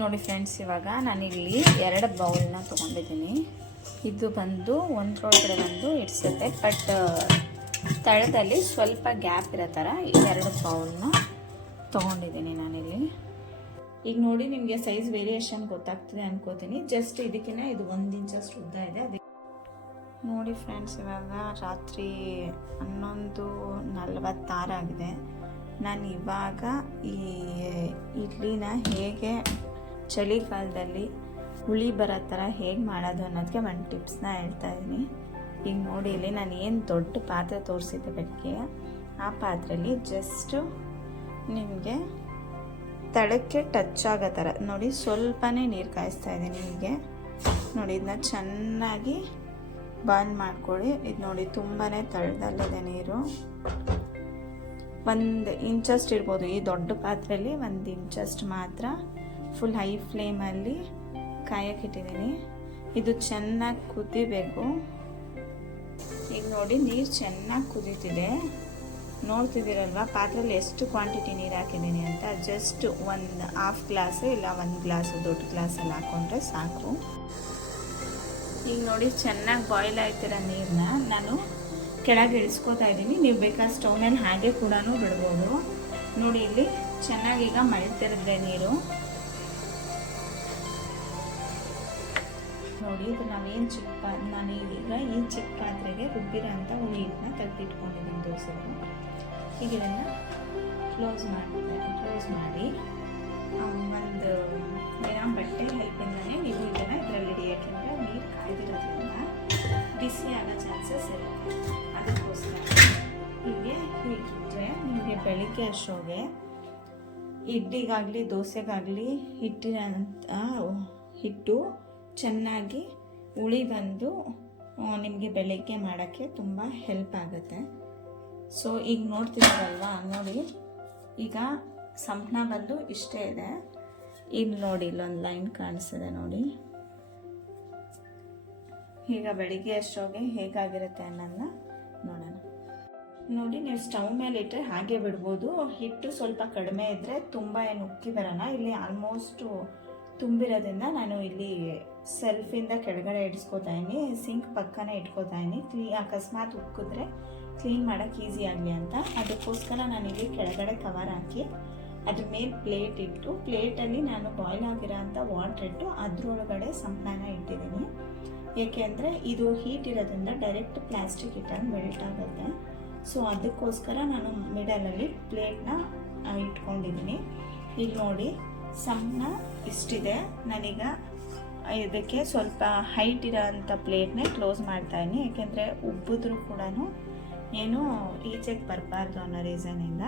ನೋಡಿ ಫ್ರೆಂಡ್ಸ್, ಇವಾಗ ನಾನಿಲ್ಲಿ 2 ಬೌಲ್ನ ತೊಗೊಂಡಿದ್ದೀನಿ. ಇದು ಬಂದು ಒಂದರೊಳಗಡೆ ಬಂದು ಇಡ್ಸುತ್ತೆ, ಬಟ್ ತಳದಲ್ಲಿ ಸ್ವಲ್ಪ ಗ್ಯಾಪ್ ಇರೋ ಥರ ಈ 2 ಬೌಲ್ನ ತೊಗೊಂಡಿದ್ದೀನಿ ನಾನಿಲ್ಲಿ. ಈಗ ನೋಡಿ, ನಿಮಗೆ ಸೈಜ್ ವೇರಿಯೇಷನ್ ಗೊತ್ತಾಗ್ತದೆ ಅನ್ಕೋತೀನಿ. ಜಸ್ಟ್ ಇದಕ್ಕಿಂತ ಇದು 1 ಇಂಚಷ್ಟು ಉದ್ದ ಇದೆ. ಅದಕ್ಕೆ ನೋಡಿ ಫ್ರೆಂಡ್ಸ್, ಇವಾಗ ರಾತ್ರಿ 11:46 ಆಗಿದೆ. ನಾನು ಇವಾಗ ಈ ಇಡ್ಲಿನ ಹೇಗೆ ಚಳಿಗಾಲದಲ್ಲಿ ಹುಳಿ ಬರೋ ಥರ ಹೇಗೆ ಮಾಡೋದು ಅನ್ನೋದಕ್ಕೆ ಒಂದು ಟಿಪ್ಸ್ನ ಹೇಳ್ತಾ ಇದ್ದೀನಿ. ಈಗ ನೋಡಿ, ಇಲ್ಲಿ ನಾನು ಏನು ದೊಡ್ಡ ಪಾತ್ರೆ ತೋರಿಸಿದ್ದೆ ಬೆಳಗ್ಗೆ, ಆ ಪಾತ್ರೆಯಲ್ಲಿ ಜಸ್ಟು ನಿಮಗೆ ತಳಕ್ಕೆ ಟಚ್ ಆಗೋ ಥರ ನೋಡಿ ಸ್ವಲ್ಪನೇ ನೀರು ಕಾಯಿಸ್ತಾ ಇದ್ದೀನಿ. ಹೀಗೆ ನೋಡಿ, ಇದನ್ನ ಚೆನ್ನಾಗಿ ಬಾಯ್ಲ್ ಮಾಡ್ಕೊಳ್ಳಿ. ಇದು ನೋಡಿ, ತುಂಬಾ ತಳದಲ್ಲಿದೆ ನೀರು. 1 ಇಂಚಷ್ಟು ಇರ್ಬೋದು. ಈ ದೊಡ್ಡ ಪಾತ್ರೆಯಲ್ಲಿ 1 ಇಂಚಷ್ಟು ಮಾತ್ರ ಫುಲ್ ಹೈ ಫ್ಲೇಮಲ್ಲಿ ಕಾಯಕ್ಕಿಟ್ಟಿದ್ದೀನಿ. ಇದು ಚೆನ್ನಾಗಿ ಕುದಿಬೇಕು. ಈಗ ನೋಡಿ, ನೀರು ಚೆನ್ನಾಗಿ ಕುದೀತಿದೆ. ನೋಡ್ತಿದ್ದೀರಲ್ವ ಪಾತ್ರೆಯಲ್ಲಿ ಎಷ್ಟು ಕ್ವಾಂಟಿಟಿ ನೀರು ಹಾಕಿದ್ದೀನಿ ಅಂತ. ಜಸ್ಟ್ 1/2 ಗ್ಲಾಸು ಇಲ್ಲ 1 ಗ್ಲಾಸು ದೊಡ್ಡ ಗ್ಲಾಸಲ್ಲಿ ಹಾಕ್ಕೊಂಡ್ರೆ ಸಾಕು. ಈಗ ನೋಡಿ, ಚೆನ್ನಾಗಿ ಬಾಯ್ಲ್ ಆಯ್ತಿರೋ ನೀರನ್ನ ನಾನು ಕೆಳಗೆ ಇಳಿಸ್ಕೋತಾ ಇದ್ದೀನಿ. ನೀವು ಬೇಕಾದ್ರೆ ಸ್ಟವ್ ಮೇಲೆ ಹಾಗೆ ಕೂಡ ಬಿಡ್ಬೋದು. ನೋಡಿ, ಇಲ್ಲಿ ಚೆನ್ನಾಗಿ ಈಗ ಮಳ್ತಿರಿದ್ರೆ ನೀರು. ನೋಡಿ, ಇದು ನಾವೇನು ನಾನು ಈಗ ಈ ಚಿಕ್ಕ ಪಾತ್ರೆಗೆ ರುಬ್ಬಿರೋ ಅಂತ ಹುಳಿ ಹಿಟ್ಟನ್ನ ತೆಗೆದಿಟ್ಕೊಂಡಿದ್ದೀನಿ ದೋಸೆಗೆ. ಈಗ ಇದನ್ನು ಕ್ಲೋಸ್ ಮಾಡಿ ಒಂದು ಏನೋ ಬಟ್ಟೆ ಹೆಲ್ಪಿಂದನೇ ನೀವು ಇದನ್ನು ಇದರಲ್ಲಿ ಇಡಿ. ಯಾಕೆಂದರೆ ನೀರು ಕಾಯ್ದಿರೋದ್ರಿಂದ ಬಿಸಿ ಆಗೋ ಚಾನ್ಸಸ್ ಇರುತ್ತೆ. ಅದಕ್ಕೋಸ್ಕರ ಹೀಗಿಟ್ಟರೆ ನಿಮಗೆ ಬೆಳಿಗ್ಗೆ ಅಷ್ಟೊಗೆ ಇಡ್ಲಿಗಾಗಲಿ ದೋಸೆಗಾಗಲಿ ಹಿಟ್ಟು ಚೆನ್ನಾಗಿ ಹುಳಿ ಬಂದು ನಿಮಗೆ ಬೆಳಗ್ಗೆ ಮಾಡೋಕ್ಕೆ ತುಂಬ ಹೆಲ್ಪ್ ಆಗುತ್ತೆ. ಸೊ ಈಗ ನೋಡ್ತಿದ್ದೀರಲ್ವಾ, ನೋಡಿ ಈಗ ಸಂಪಣ ಬಂದು ಇಷ್ಟೇ ಇದೆ. ಈಗ ನೋಡಿ, ಇಲ್ಲೊಂದು ಲೈನ್ ಕಾಣಿಸಿದೆ ನೋಡಿ. ಈಗ ಬೆಳಿಗ್ಗೆ ಅಷ್ಟೊಗೆ ಹೇಗಾಗಿರುತ್ತೆ ಅನ್ನೋದನ್ನ ನೋಡೋಣ. ನೋಡಿ, ನೀವು ಸ್ಟವ್ ಮೇಲೆ ಇಟ್ಟರೆ ಹಾಗೆ ಬಿಡ್ಬೋದು. ಹಿಟ್ಟು ಸ್ವಲ್ಪ ಕಡಿಮೆ ಇದ್ದರೆ ತುಂಬ ಏನು ಉಕ್ಕಿ ಬರೋಣ. ಇಲ್ಲಿ ಆಲ್ಮೋಸ್ಟು ತುಂಬಿರೋದ್ರಿಂದ ನಾನು ಇಲ್ಲಿ ಸೆಲ್ಫಿಂದ ಕೆಳಗಡೆ ಇಡಿಸ್ಕೋತಾ ಇದ್ದೀನಿ. ಸಿಂಕ್ ಪಕ್ಕನೇ ಇಟ್ಕೋತಾ ಇದ್ದೀನಿ. ಅಕಸ್ಮಾತ್ ಉಕ್ಕಿದ್ರೆ ಕ್ಲೀನ್ ಮಾಡೋಕ್ಕೆ ಈಸಿ ಆಗಲಿ ಅಂತ. ಅದಕ್ಕೋಸ್ಕರ ನಾನಿಲ್ಲಿ ಕೆಳಗಡೆ ಕವರ್ ಹಾಕಿ ಅದ್ರ ಮೇಲೆ ಪ್ಲೇಟ್ ಇಟ್ಟು, ಪ್ಲೇಟಲ್ಲಿ ನಾನು ಬಾಯ್ಲ್ ಆಗಿರೋ ಅಂಥ ವಾಟರ್ ಇಟ್ಟು ಅದರೊಳಗಡೆ ಸಂಪಳನ ಇಟ್ಟಿದ್ದೀನಿ. ಏಕೆಂದರೆ ಇದು ಹೀಟ್ ಇರೋದ್ರಿಂದ ಡೈರೆಕ್ಟ್ ಪ್ಲಾಸ್ಟಿಕ್ ಇಟ್ಟಂಗೆ ಮೆಲ್ಟ್ ಆಗುತ್ತೆ. ಸೊ ಅದಕ್ಕೋಸ್ಕರ ನಾನು ಮಿಡಲಲ್ಲಿ ಪ್ಲೇಟ್ನ ಇಟ್ಕೊಂಡಿದ್ದೀನಿ. ಈಗ ನೋಡಿ, ಸಂಪಳ ಇಷ್ಟಿದೆ. ನಾನೀಗ ಇದಕ್ಕೆ ಸ್ವಲ್ಪ ಹೈಟ್ ಇರೋ ಅಂಥ ಪ್ಲೇಟ್ನೇ ಕ್ಲೋಸ್ ಮಾಡ್ತಾಯಿದ್ದೀನಿ. ಯಾಕೆಂದರೆ ಉಬ್ಬಿದ್ರೂ ಕೂಡ ಏನು ಈಚೆಗೆ ಬರಬಾರ್ದು ಅನ್ನೋ ರೀಸನಿಂದ.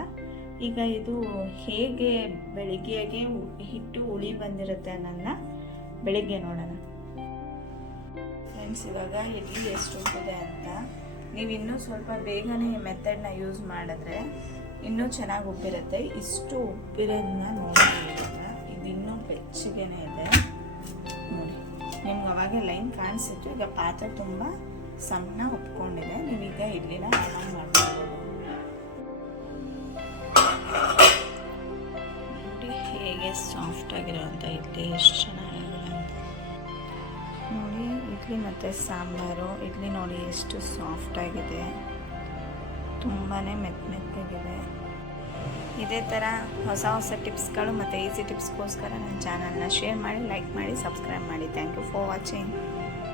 ಈಗ ಇದು ಹೇಗೆ ಬೆಳಿಗ್ಗೆಗೆ ಹಿಟ್ಟು ಹುಳಿ ಬಂದಿರುತ್ತೆ ಅನ್ನೋದನ್ನ ಬೆಳಿಗ್ಗೆ ನೋಡೋಣ ಫ್ರೆಂಡ್ಸ್. ಇವಾಗ ಇಡ್ಲಿ ಎಷ್ಟು ಉಬ್ಬಿದೆ ಅಂತ ನೀವು ಇನ್ನೂ ಸ್ವಲ್ಪ ಬೇಗನೆ ಈ ಮೆಥಡ್ನ ಯೂಸ್ ಮಾಡಿದ್ರೆ ಇನ್ನೂ ಚೆನ್ನಾಗಿ ಉಬ್ಬಿರುತ್ತೆ. ಇಷ್ಟು ಉಬ್ಬಿರೋದನ್ನ ನೋಡಿದಾಗ ಇದು ಇನ್ನೂ ಬೆಚ್ಚಗೇನೆ ಇದೆ ನೋಡಿ. ನಿಮ್ಗೆ ಅವಾಗೆ ಲೈನ್ ಕಾಣಿಸಿತ್ತು. ಈಗ ಪಾತ್ರೆ ತುಂಬ ಸಂಪಣ ಉಪ್ಕೊಂಡಿದೆ. ನೀವೀಗ ಇಡ್ಲಿನ ಆನ್ ಮಾಡ್ಬೋದು. ನೋಡಿ ಹೇಗೆ ಸಾಫ್ಟ್ ಆಗಿರೋವಂಥ ಇಡ್ಲಿ ಎಷ್ಟು ಚೆನ್ನಾಗಿದೆ ಅಂತ ನೋಡಿ. ಇಡ್ಲಿ ಮತ್ತು ಸಾಂಬಾರು ಇಡ್ಲಿ ನೋಡಿ ಎಷ್ಟು ಸಾಫ್ಟ್ ಆಗಿದೆ, ತುಂಬಾ ಮೆತ್ತಗಿದೆ. ಇದೇ ಥರ ಹೊಸ ಟಿಪ್ಸ್ಗಳು ಮತ್ತು ಈಸಿ ಟಿಪ್ಸ್ಗೋಸ್ಕರ ನನ್ನ ಚಾನಲ್ನ ಶೇರ್ ಮಾಡಿ, ಲೈಕ್ ಮಾಡಿ, ಸಬ್ಸ್ಕ್ರೈಬ್ ಮಾಡಿ. Thank you for watching.